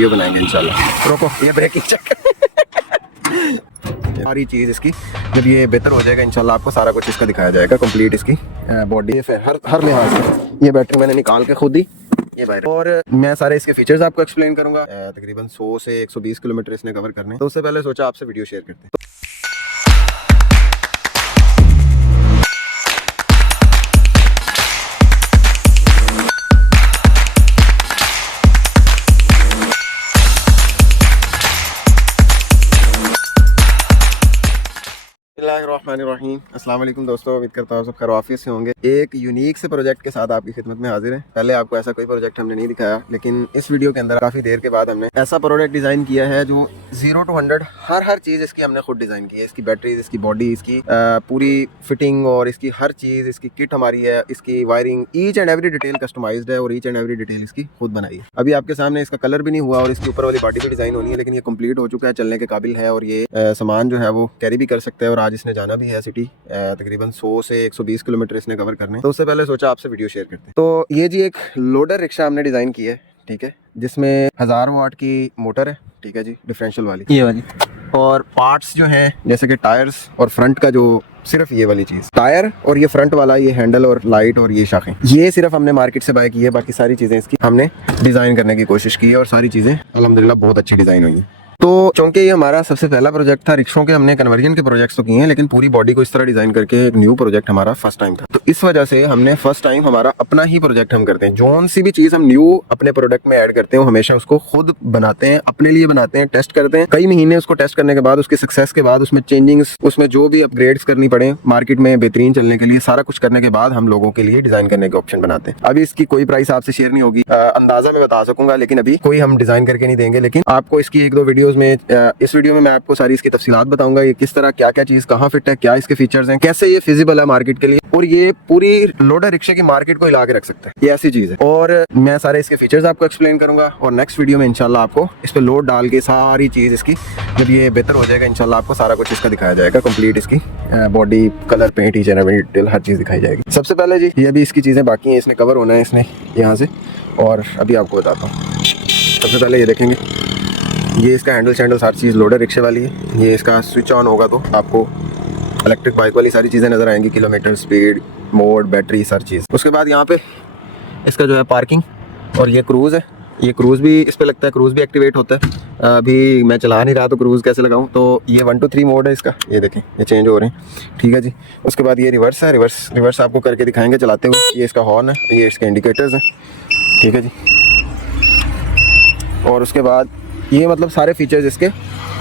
ये बनाएंगे इंशाल्लाह। रोको, ये ब्रेकिंग चेक सारी चीज़ इसकी जब ये बेहतर हो जाएगा इंशाल्लाह आपको सारा कुछ इसका दिखाया जाएगा, कंप्लीट इसकी बॉडी हर लिहाज से। ये बैटरी मैंने निकाल के खुद ही ये बाहर, और मैं सारे इसके फीचर्स आपको एक्सप्लेन करूंगा। तकरीबन 100 से 120 किलोमीटर इसने कवर करने, तो उससे पहले सोचा आपसे वीडियो शेयर करते हैं। अस्सलाम वालेकुम दोस्तों, उम्मीद करता हूँ सब खैर आफियत से होंगे। एक यूनिक से प्रोजेक्ट के साथ आपकी खिदमत में हाजिर है। पहले आपको ऐसा कोई प्रोजेक्ट हमने नहीं दिखाया, लेकिन इस वीडियो के अंदर काफ़ी देर के बाद हमने ऐसा प्रोडक्ट डिज़ाइन किया है जो 0 to 100 हर चीज़ इसकी हमने खुद डिज़ाइन की है। इसकी बैटरीज, इसकी बॉडी, इसकी पूरी फिटिंग और इसकी हर चीज़, इसकी किट हमारी है, इसकी wiring, each and every detail customized है और ईच एंड एवरी डिटेल इसकी खुद बनाई है। अभी आपके सामने इसका कलर भी नहीं हुआ और इसकी ऊपर वाली बॉडी भी डिज़ाइन होनी है, लेकिन ये कंप्लीट हो चुका है, चलने के काबिल है और ये सामान जो है वो कैरी भी कर सकता है। और आज इसने जाना भी है सिटी, तकरीबन 100 से 120 किलोमीटर इसने कवर करने, तो उससे पहले सोचा आपसे वीडियो शेयर करते हैं। तो ये जी एक लोडर रिक्शा हमने डिज़ाइन की है, ठीक है, जिसमें 1000 वाट की मोटर है, ठीक है जी, डिफरेंशियल वाली, ये वाली। और पार्ट्स जो हैं जैसे कि टायर्स और फ्रंट का जो सिर्फ ये वाली चीज़ टायर और ये फ्रंट वाला ये हैंडल और लाइट और ये शाखें, ये सिर्फ हमने मार्केट से बाय की है। बाकी सारी चीज़ें इसकी हमने डिज़ाइन करने की कोशिश की है और सारी चीज़ें अल्हम्दुलिल्लाह बहुत अच्छी डिज़ाइन हुई हैं। तो चूंकि ये हमारा सबसे पहला प्रोजेक्ट था, रिक्शों के हमने कन्वर्जन के प्रोजेक्ट्स तो किए हैं, लेकिन पूरी बॉडी को इस तरह डिज़ाइन करके एक न्यू प्रोजेक्ट हमारा फर्स्ट टाइम था। तो इस वजह से हमने फर्स्ट टाइम हमारा अपना ही प्रोजेक्ट हम करते हैं। जौन सी भी चीज़ हम न्यू अपने प्रोडक्ट में ऐड करते हैं हमेशा उसको खुद बनाते हैं, अपने लिए बनाते हैं, टेस्ट करते हैं। कई महीने उसको टेस्ट करने के बाद, उसके सक्सेस के बाद, उसमें चेंजिंग्स, उसमें जो भी अपग्रेड्स करनी पड़े मार्केट में बेहतरीन चलने के लिए, सारा कुछ करने के बाद हम लोगों के लिए डिज़ाइन करने के ऑप्शन बनाते हैं। अभी इसकी कोई प्राइस आपसे शेयर नहीं होगी, अंदाजा मैं बता सकूंगा, लेकिन अभी कोई हम डिज़ाइन करके नहीं देंगे। लेकिन आपको इसकी 1-2 वीडियोज़ में, इस वीडियो में मैं आपको सारी इसकी तफसीलात बताऊंगा, ये किस तरह, क्या क्या चीज़ कहाँ फिट है, क्या इसके फीचर्स हैं, कैसे ये फिजिबल है मार्केट के लिए, और ये पूरी लोडर रिक्शे की मार्केट को हिला के रख सकता है, ये ऐसी चीज़ है। और मैं सारे इसके फीचर्स आपको एक्सप्लेन करूंगा और नेक्स्ट वीडियो में इंशाल्लाह आपको इस पर लोड डाल के सारी चीज़ इसकी जब ये बेहतर हो जाएगा इंशाल्लाह आपको सारा कुछ इसका दिखाया जाएगा, कंप्लीट इसकी body, colour, paint, each and every detail हर चीज़ दिखाई जाएगी। सबसे पहले जी ये भी इसकी चीज़ें बाकी हैं, इसने कवर होना है इसने यहाँ से, और अभी आपको बताता हूँ। सबसे पहले ये देखेंगे, ये इसका हैंडल हर चीज़ लोडर रिक्शे वाली है। ये इसका स्विच ऑन होगा तो आपको इलेक्ट्रिक बाइक वाली सारी चीज़ें नज़र आएंगी, किलोमीटर, स्पीड, मोड, बैटरी, हर चीज़। उसके बाद यहाँ पे इसका जो है पार्किंग और ये क्रूज़ है, ये क्रूज़ भी इस पर लगता है, क्रूज़ भी एक्टिवेट होता है। अभी मैं चला नहीं रहा तो क्रूज़ कैसे लगाऊं, तो ये 1 to 3 मोड है इसका, ये देखें ये चेंज हो रहे हैं, ठीक है जी। उसके बाद ये रिवर्स है, रिवर्स आपको करके दिखाएंगे चलाते हुए। ये इसका हॉर्न है, ये इसके इंडिकेटर्स हैं, ठीक है जी। और उसके बाद ये मतलब सारे फीचर्स इसके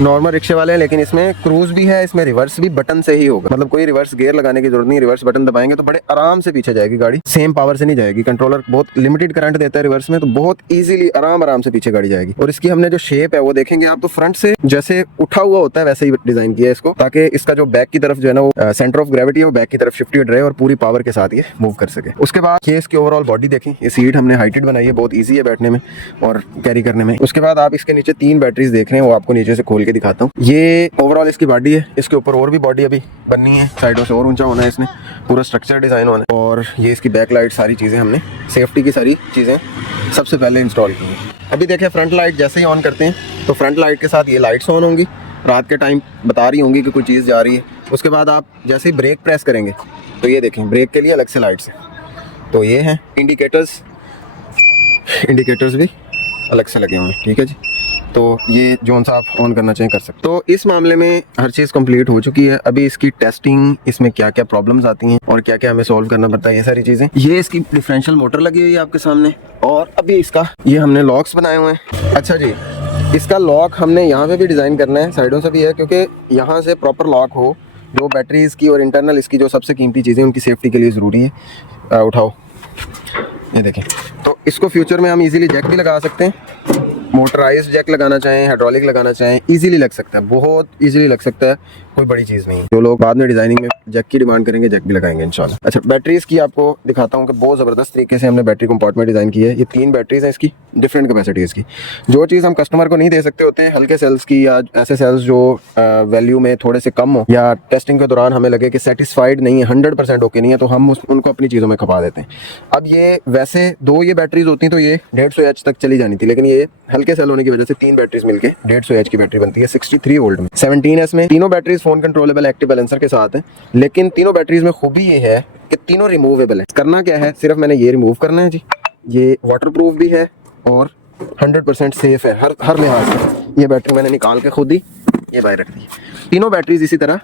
नॉर्मल रिक्शे वाले हैं, लेकिन इसमें क्रूज़ भी है, इसमें रिवर्स भी बटन से ही होगा, मतलब कोई रिवर्स गियर लगाने की जरूरत नहीं। रिवर्स बटन दबाएंगे तो बड़े आराम से पीछे जाएगी गाड़ी, सेम पावर से नहीं जाएगी। कंट्रोलर बहुत लिमिटेड करंट देता है रिवर्स में, तो बहुत इजीली आराम से पीछे गाड़ी जाएगी। और इसकी हमने जो शेप है वो देखेंगे आप, तो फ्रंट से जैसे उठा हुआ होता है वैसे ही डिजाइन किया है इसको, ताकि इसका जो बैक की तरफ जो है ना वो सेंटर ऑफ ग्रेविटी है वो बैक की तरफ शिफ्टेड रहे और पूरी पावर के साथ ये मूव कर सके। उसके बाद ये इसकी ओवरऑल बॉडी देखें, ये सीट हमने हाइटेड बनाई है, बहुत ईजी है बैठने में और कैरी करने में। उसके बाद आप इसके नीचे 3 बैटरीज देख रहे हैं, वो आपको नीचे से खोल के दिखाता हूँ। ये ओवरऑल इसकी बॉडी है, इसके ऊपर और भी बॉडी अभी बननी है, साइडों से और ऊंचा होना है, इसने पूरा स्ट्रक्चर डिज़ाइन होना है। और ये इसकी बैक लाइट, सारी चीज़ें हमने सेफ्टी की सारी चीज़ें सबसे पहले इंस्टॉल की हैं। अभी देखें फ्रंट लाइट जैसे ही ऑन करते हैं तो फ्रंट लाइट के साथ ये लाइट्स ऑन होंगी, रात के टाइम बता रही होंगी कि कोई चीज़ जा रही है। उसके बाद आप जैसे ही ब्रेक प्रेस करेंगे तो ये देखें ब्रेक के लिए अलग से लाइट्स हैं, तो ये हैं इंडिकेटर्स भी अलग से लगे हुए हैं, ठीक है जी। तो ये जोन सा आप ऑन करना चाहें कर सकते। तो इस मामले में हर चीज़ कंप्लीट हो चुकी है। अभी इसकी टेस्टिंग, इसमें क्या क्या प्रॉब्लम्स आती हैं और क्या क्या हमें सॉल्व करना पड़ता है, ये सारी चीज़ें। ये इसकी डिफरेंशियल मोटर लगी हुई है आपके सामने, और अभी इसका ये हमने लॉक्स बनाए हुए हैं। अच्छा जी, इसका लॉक हमने यहाँ पे भी डिज़ाइन करना है, साइडों से भी है, क्योंकि यहाँ से प्रॉपर लॉक हो, जो बैटरीज की और इंटरनल इसकी जो सबसे कीमती चीज़ें उनकी सेफ्टी के लिए ज़रूरी है। उठाओ, ये देखें। तो इसको फ्यूचर में हम इजीली जैक भी लगा सकते हैं, मोटराइज जैक लगाना चाहें, हाइड्रोलिक लगाना चाहें, इजीली लग सकता है, बहुत इजीली लग सकता है, कोई बड़ी चीज़ नहीं है। जो लोग बाद में डिज़ाइनिंग में जैक की डिमांड करेंगे जैक भी लगाएंगे इंशाल्लाह। अच्छा, बैटरीज की आपको दिखाता हूँ कि बहुत ज़बरदस्त तरीके से हमने बैटरी कंपार्टमेंट डिज़ाइन की है। ये 3 बैटरीज हैं इसकी, डिफरेंट कैपेसिटीज़ की। जो चीज़ हम कस्टमर को नहीं दे सकते होते हैं, हल्के सेल्स की या ऐसे सेल्स जो वैल्यू में थोड़े से कम हो, या टेस्टिंग के दौरान हमें लगे कि सेटिस्फाइड नहीं है, 100% ओके नहीं है, तो हम उनको अपनी चीज़ों में खपा देते हैं। अब ये वैसे 2 ये बैटरीज होती तो ये 150 Hz तक चली जानी थी, लेकिन ये हल्के सेल होने की वजह से 3 बैटरीज मिलके 150 एच की बैटरी बनती है 63 वोल्ट में। 17S में तीनों batteries phone controllable active balancer के साथ है, लेकिन तीनों बैटरीज में खूबी ये है कि तीनों रिमूवेबल है। करना क्या है, सिर्फ मैंने ये रिमूव करना है जी। ये वाटरप्रूफ भी है और 100% सेफ है हर लिहाज से। ये बैटरी मैंने निकाल के खुद ही ये बाहर रख दी। तीनों बैटरीज इसी तरह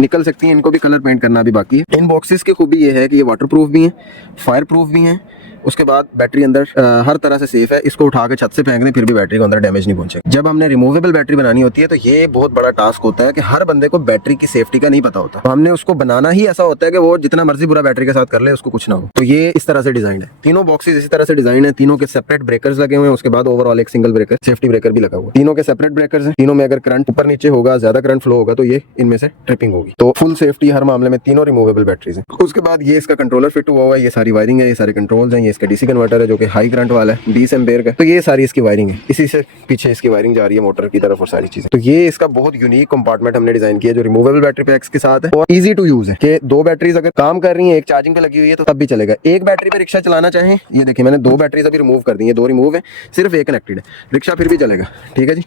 निकल सकती हैं, इनको भी कलर पेंट करना अभी बाकी है। इन बॉक्सेस की खूबी ये है कि ये वाटरप्रूफ भी हैं, फायर प्रूफ भी हैं। उसके बाद बैटरी अंदर हर तरह से सेफ है। इसको उठा के छत से फेंक दें फिर भी बैटरी को अंदर डैमेज नहीं पहुंचेगा। जब हमने रिमूवेबल बैटरी बनानी होती है तो ये बहुत बड़ा टास्क होता है कि हर बंदे को बैटरी की सेफ्टी का नहीं पता होता, तो हमने उसको बनाना ही ऐसा होता है कि वो जितना मर्जी बुरा बैटरी के साथ कर ले उसको कुछ ना हो। तो ये इस तरह से डिजाइन है। तीनों बॉक्सेस इसी तरह से डिजाइन है। तीनों के सेपरेट ब्रेकर्स लगे हुए हैं। उसके बाद ओवरऑल एक सिंगल ब्रेकर सेफ्टी ब्रेकर भी लगा हुआ है। तीनों के सेपरेट ब्रेकर्स हैं। तीनों में अगर करंट ऊपर नीचे होगा, ज्यादा करंट फ्लो होगा तो ये इनमें से ट्रिपिंग होगी। तो फुल सेफ्टी हर मामले में तीनों रिमूवेबल बैटरीज हैं। उसके बाद ये इसका कंट्रोलर फिट हुआ हुआ है। ये सारी वायरिंग है, ये सारे कंट्रोल्स हैं। ये इसका डीसी कन्वर्टर है जो कि हाई करंट वाला है 20 एम्पेयर का। तो ये सारी इसकी वायरिंग है। इसी से पीछे इसकी वायरिंग जा रही है मोटर की तरफ और सारी चीजें। तो ये इसका बहुत यूनिक कंपार्टमेंट हमने डिजाइन किया जो रिमूवेबल बैटरी पैक्स के साथ है और इजी टू यूज है कि 2 बैटरीज अगर काम कर रही है, एक चार्जिंग पे लगी हुई है तो तब भी चलेगा। एक बैटरी पे रिक्शा चलाना चाहें, ये देखिए मैंने 2 बैटरीज अभी रिमूव कर दी है, 2 रिमूव है, सिर्फ एक कनेक्टेड है। रिक्शा फिर भी चलेगा, ठीक है जी।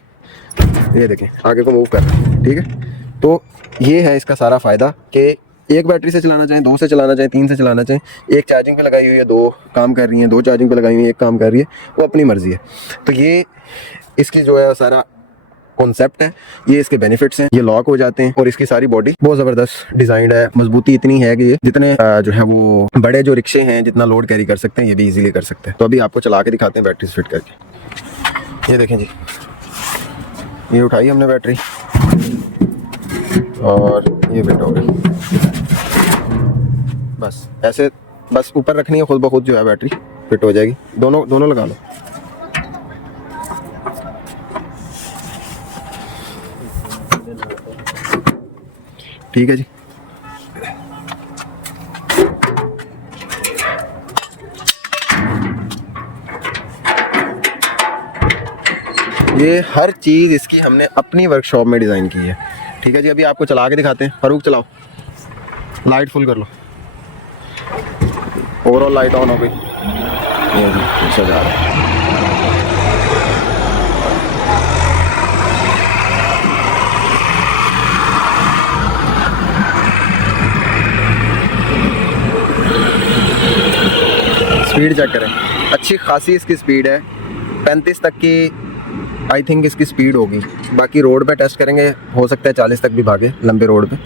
ये देखें आगे को मूव कर रहा है, ठीक है। तो ये है इसका सारा फायदा कि एक बैटरी से चलाना चाहें, 2 से चलाना चाहें, 3 से चलाना चाहें। एक चार्जिंग पे लगाई हुई है, 2 काम कर रही हैं, 2 चार्जिंग पे लगाई हुई है, 1 काम कर रही है, वो अपनी मर्जी है। तो ये इसकी जो है सारा कॉन्सेप्ट है, ये इसके बेनिफिट्स हैं। ये लॉक हो जाते हैं और इसकी सारी बॉडी बहुत ज़बरदस्त डिजाइंड है। मजबूती इतनी है कि ये जितने जो है वो बड़े जो रिक्शे हैं जितना लोड कैरी कर सकते हैं ये भी इजीली कर सकते हैं। तो अभी आपको चला के दिखाते हैं बैटरी फिट करके। ये देखें जी, ये उठाई हमने बैटरी और ये फिट हो गई। बस ऐसे बस ऊपर रखनी है, खुद ब खुद जो है बैटरी फिट हो जाएगी। दोनों लगा लो। ठीक है जी। ये हर चीज़ इसकी हमने अपनी वर्कशॉप में डिज़ाइन की है, ठीक है जी। अभी आपको चला के दिखाते हैं। फारूक चलाओ, लाइट फुल कर लो। ओवरऑल लाइट ऑन हो गई। ये जी रिक्शा जा रहा है। स्पीड चेक करें, अच्छी खासी इसकी स्पीड है। 35 तक की आई थिंक इसकी स्पीड होगी। बाकी रोड पे टेस्ट करेंगे, हो सकता है 40 तक भी भागे लंबे रोड पे।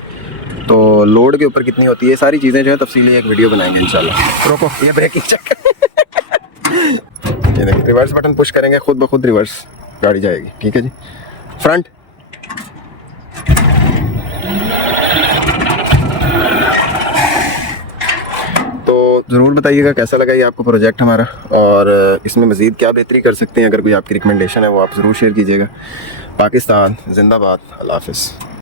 तो लोड के ऊपर कितनी होती है, सारी चीज़ें जो है तफसीली एक वीडियो बनाएंगे इंशाल्लाह। रोको, ये ब्रेकिंग चेक ये देखिए, रिवर्स बटन पुश करेंगे खुद ब खुद रिवर्स गाड़ी जाएगी, ठीक है जी। फ्रंट तो ज़रूर बताइएगा कैसा लगा ये आपको प्रोजेक्ट हमारा, और इसमें मज़ीद क्या बेहतरी कर सकते हैं। अगर कोई आपकी रिकमेंडेशन है वो आप ज़रूर शेयर कीजिएगा। पाकिस्तान जिंदाबाद, अल्लाह हाफ़िज़।